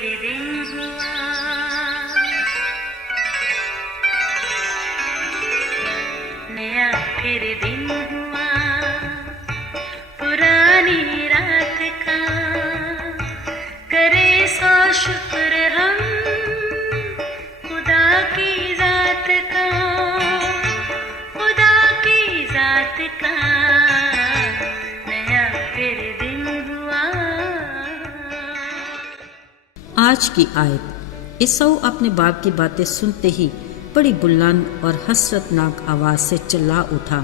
फिर दिन हुआ, नया फिर दिन हुआ, पुरानी रात का करे सो शुक्र हम खुदा की जात का, खुदा की जात का नया फिर दिन हुआ। आज की आयत। ईसाऊ अपने बाप की बातें सुनते ही बड़ी बुलंद और हसरतनाक आवाज से चिल्ला उठा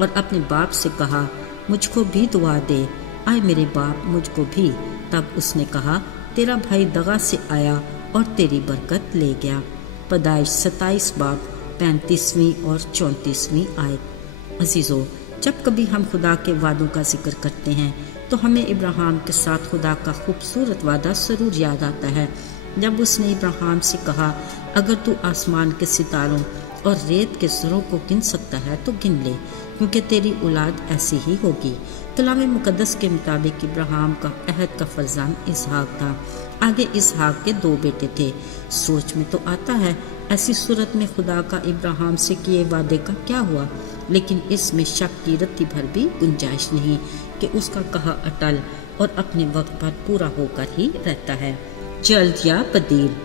और अपने बाप से कहा, मुझको भी दुआ दे, आए मेरे बाप मुझको भी। तब उसने कहा, तेरा भाई दगा से आया और तेरी बरकत ले गया। पैदाइश 27 बाब 35वीं और 34वीं आयत। अजीजों, जब कभी हम खुदा के वादों का जिक्र करते हैं तो हमें इब्राहिम के साथ खुदा का खूबसूरत वादा जरूर याद आता है, जब उसने इब्राहिम से कहा, अगर तू आसमान के सितारों और रेत के ज़रों को गिन सकता है तो गिन ले, क्योंकि तेरी औलाद ऐसी ही होगी। कलाम मुकद्दस के मुताबिक इब्राहिम का अहद का फरजान इसहाक था। आगे इसहाक के 2 बेटे थे। सोच में तो आता है ऐसी सूरत में खुदा का इब्राहिम से किए वादे का क्या हुआ, लेकिन इसमें शक की रत्ती भर भी गुंजाइश नहीं कि उसका कहा अटल और अपने वक्त पर पूरा होकर ही रहता है, जल्द या बदीर।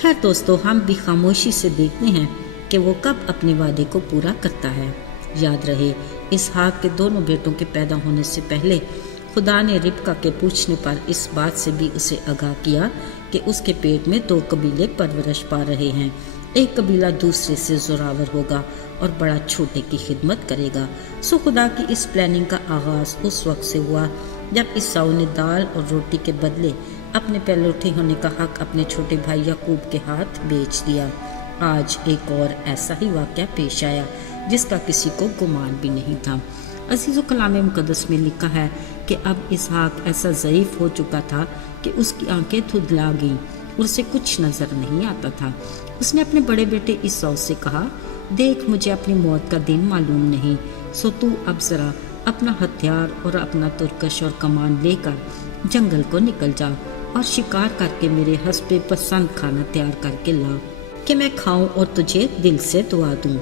खैर दोस्तों, हम भी खामोशी से देखते हैं कि वो कब अपने वादे को पूरा करता है। याद रहे, इसहाक के दोनों बेटों के पैदा होने से पहले खुदा ने रिबका के पूछने पर इस बात से भी उसे आगाह किया कि उसके पेट में 2 कबीले परवरिश पा रहे हैं। एक कबीला दूसरे से जोरावर होगा और बड़ा छोटे की खिदमत करेगा। सो खुदा की इस प्लानिंग का आगाज उस वक्त से हुआ जब ईसाऊ ने दाल और रोटी के बदले अपने पहलौठे होने का हक अपने छोटे भाई याकूब के हाथ बेच दिया। आज एक और ऐसा ही वाक़या पेश आया जिसका किसी को गुमान भी नहीं था। अजीज़ों, कलाम मुकद्दस में लिखा है कि अब इसहाक ऐसा ज़ईफ़ हो चुका था कि उसकी आंखें धुंधला गईं, उसे कुछ नज़र नहीं आता था। उसने अपने बड़े बेटे ईसाऊ से कहा, देख, मुझे अपनी मौत का दिन मालूम नहीं, सो तू अब ज़रा अपना हथियार और अपना तुरकश और कमान लेकर जंगल को निकल जा और शिकार करके मेरे हस्बे पसंद खाना तैयार करके ला कि मैं खाऊं और तुझे दिल से दुआ दूं।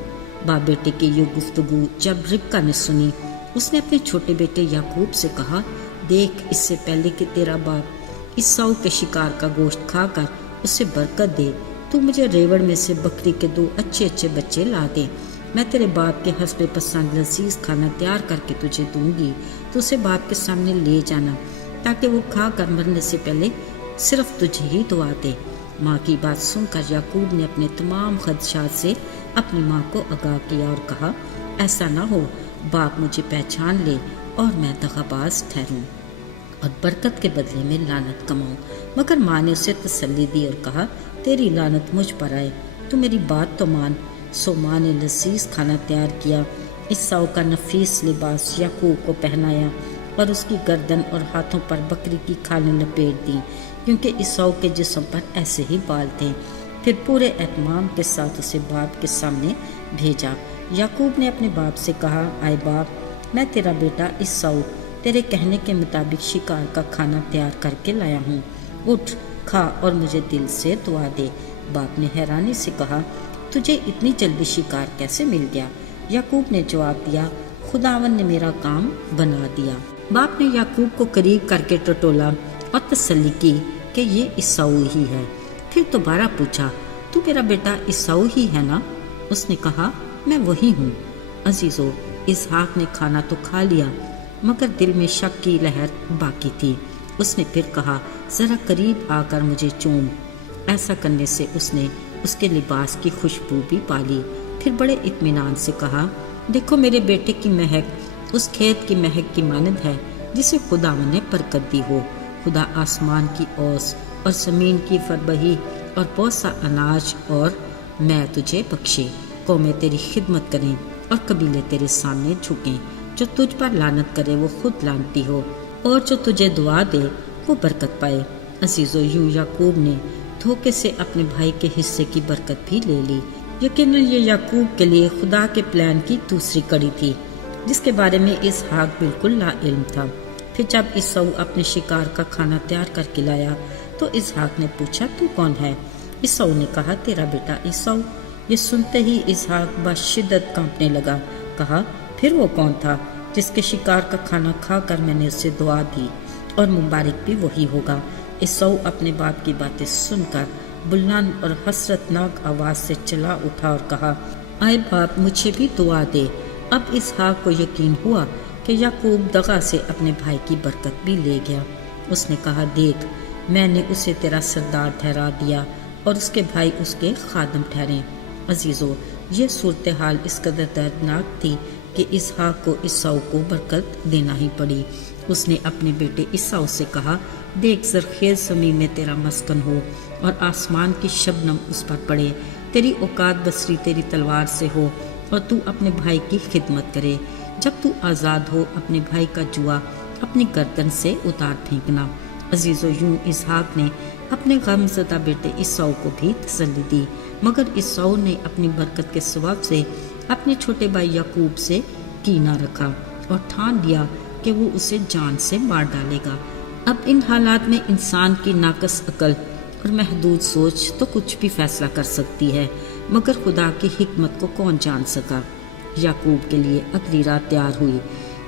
बाप बेटे की ये गुफ्तगू जब रिबका ने सुनी, उसने अपने छोटे बेटे याकूब से कहा, देख, इससे पहले कि तेरा बाप ईसाऊ के शिकार का गोश्त खाकर उसे बरकत दे, तू मुझे रेवड़ में से बकरी के 2 अच्छे बच्चे ला दे। मैं तेरे बाप के हस्बे पसंद लजीज खाना तैयार करके तुझे दूंगी, तो उसे बाप के सामने ले जाना ताकि वो खा कर मरने से पहले सिर्फ तुझे ही दुआ दे। माँ की बात सुनकर याकूब ने अपने तमाम खदशात से अपनी माँ को आगाह किया और कहा, ऐसा ना हो बाप मुझे पहचान ले और मैं दगाबाज ठहरूं और बरकत के बदले में लानत कमाऊं। मगर माँ ने उसे तसल्ली दी और कहा, तेरी लानत मुझ पर आए, तू मेरी बात तो मान। सो माँ ने लजीज खाना तैयार किया, ईसाऊ का नफीस लिबास याकूब को पहनाया और उसकी गर्दन और हाथों पर बकरी की खालें लपेट दी, क्योंकि ईसाऊ के जिस्म पर ऐसे ही बाल थे। फिर पूरे एहतमाम के साथ उसे बाप के सामने भेजा। याकूब ने अपने बाप से कहा, आए बाप, मैं तेरा बेटा ईसाऊ तेरे कहने के मुताबिक शिकार का खाना तैयार करके लाया हूँ, उठ, खा और मुझे दिल से दुआ दे। बाप ने हैरानी से कहा, तुझे इतनी जल्दी शिकार कैसे मिल गया? याकूब ने जवाब दिया, खुदावन ने मेरा काम बना दिया। बाप ने याकूब को करीब करके टटोला और तसल्ली की कि ये ईसाऊ ही है। फिर दोबारा पूछा, तू मेरा बेटा ईसाऊ ही है ना? उसने कहा, मैं वही हूँ। अजीजों, इसहाक ने खाना तो खा लिया मगर दिल में शक की लहर बाकी थी। उसने फिर कहा, जरा करीब आकर मुझे चूम। ऐसा करने से उसने उसके लिबास की खुशबू भी पाली। फिर बड़े इत्मीनान से कहा, देखो, मेरे बेटे की महक उस खेत की महक की मानद है जिसे खुदा ने बरकत दी हो। खुदा आसमान की ओस और ज़मीन की फरबही और बहुत सा अनाज और मैं तुझे बख्शे। कौमें तेरी खिदमत करें और कबीले तेरे सामने झुकें। जो तुझ पर लानत करे वो खुद लानती हो और जो तुझे दुआ दे वो बरकत पाए। अजीज़ों, यूं याकूब ने धोखे से अपने भाई के हिस्से की बरकत भी ले ली। यकीनन ये याकूब के लिए खुदा के प्लान की दूसरी कड़ी थी जिसके बारे में इसहाक बिल्कुल लाइल्म था। फिर जब ईसाऊ अपने शिकार का खाना तैयार करके लाया तो इसहाक ने पूछा, तू कौन है? ईसाऊ ने कहा, तेरा बेटा ईसाऊ। ये सुनते ही इसहाक बशिद्दत कांपने लगा। कहा, फिर वो कौन था जिसके शिकार का खाना खाकर मैंने उसे दुआ दी, और मुबारक भी वही होगा। ईसाऊ अपने बाप की बातें सुनकर बुलंद और हसरतनाक आवाज से चला उठा और कहा, आए बाप, मुझे भी दुआ दे। अब इसहाक को यकीन हुआ कि याकूब दगा से अपने भाई की बरकत भी ले गया। उसने कहा, देख, मैंने उसे तेरा सरदार ठहरा दिया और उसके भाई उसके खादम ठहरे। अजीज़ों, ये सूरत हाल इस कदर दर्दनाक थी कि इसहाक को ईसाऊ को बरकत देना ही पड़ी। उसने अपने बेटे ईसाऊ से कहा, देख, ज़रख़ेज़ ज़मीन में तेरा मस्कन हो और आसमान की शबनम उस पर पड़े। तेरी औकात बसरी तेरी तलवार से हो और तू अपने भाई की खिदमत करे। जब तू आज़ाद हो, अपने भाई का जुआ अपनी गर्दन से उतार फेंकना। अजीज़ों, यूं इसहाक ने अपने गमज़दा बेटे ईसाऊ को भी तसल्ली दी, मगर ईसाऊ ने अपनी बरकत के सबब से अपने छोटे भाई याकूब से कीना रखा और ठान लिया कि वो उसे जान से मार डालेगा। अब इन हालात में इंसान की नाकस अकल और महदूद सोच तो कुछ भी फैसला कर सकती है, मगर खुदा की हिकमत को कौन जान सका। याकूब के लिए अगली रात तैयार हुई।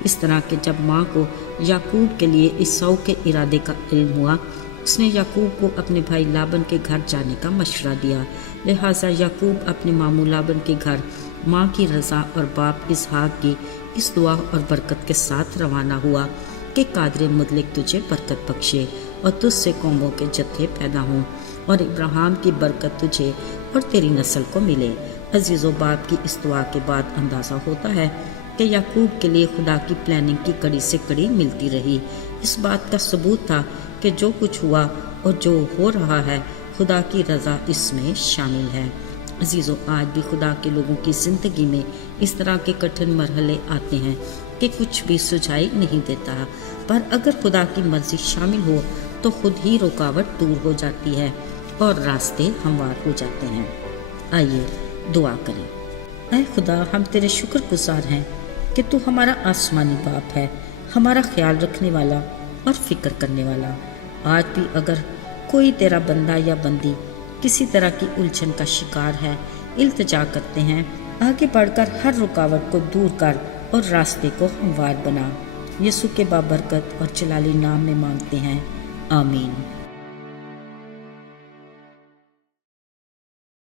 इस तरह के जब माँ को याकूब के लिए ईसाऊ के इरादे का इल्म हुआ, उसने याकूब को अपने भाई लाबन के घर जाने का मशवरा दिया। लिहाजा याकूब अपने मामू लाबन के घर माँ की रज़ा और बाप इसहाक की इस दुआ और बरकत के साथ रवाना हुआ कि कादर मुतलक तुझे बरकत बख्शे और तुझसे कौमों के जत्थे पैदा हों और इब्राहिम की बरकत तुझे और तेरी नस्ल को मिले। अजीज़ों, बाप की इस दुआ के बाद अंदाज़ा होता है कि याकूब के लिए खुदा की प्लानिंग की कड़ी से कड़ी मिलती रही। इस बात का सबूत था कि जो कुछ हुआ और जो हो रहा है, खुदा की रज़ा इसमें शामिल है। अजीज़ों, आज भी खुदा के लोगों की ज़िंदगी में इस तरह के कठिन मरहले आते हैं कि कुछ भी सुझाई नहीं देता, पर अगर खुदा की मर्ज़ी शामिल हो तो खुद ही रुकावट दूर हो जाती है और रास्ते हमवार हो जाते हैं। आइए दुआ करें। ऐ खुदा, हम तेरे शुक्रगुजार हैं कि तू हमारा आसमानी बाप है, हमारा ख्याल रखने वाला और फिक्र करने वाला। आज भी अगर कोई तेरा बंदा या बंदी किसी तरह की उलझन का शिकार है, इल्तिजा करते हैं, आगे बढ़कर हर रुकावट को दूर कर और रास्ते को हमवार बना। यीशु के बाबरकत और जलाली नाम में मांगते हैं, आमीन।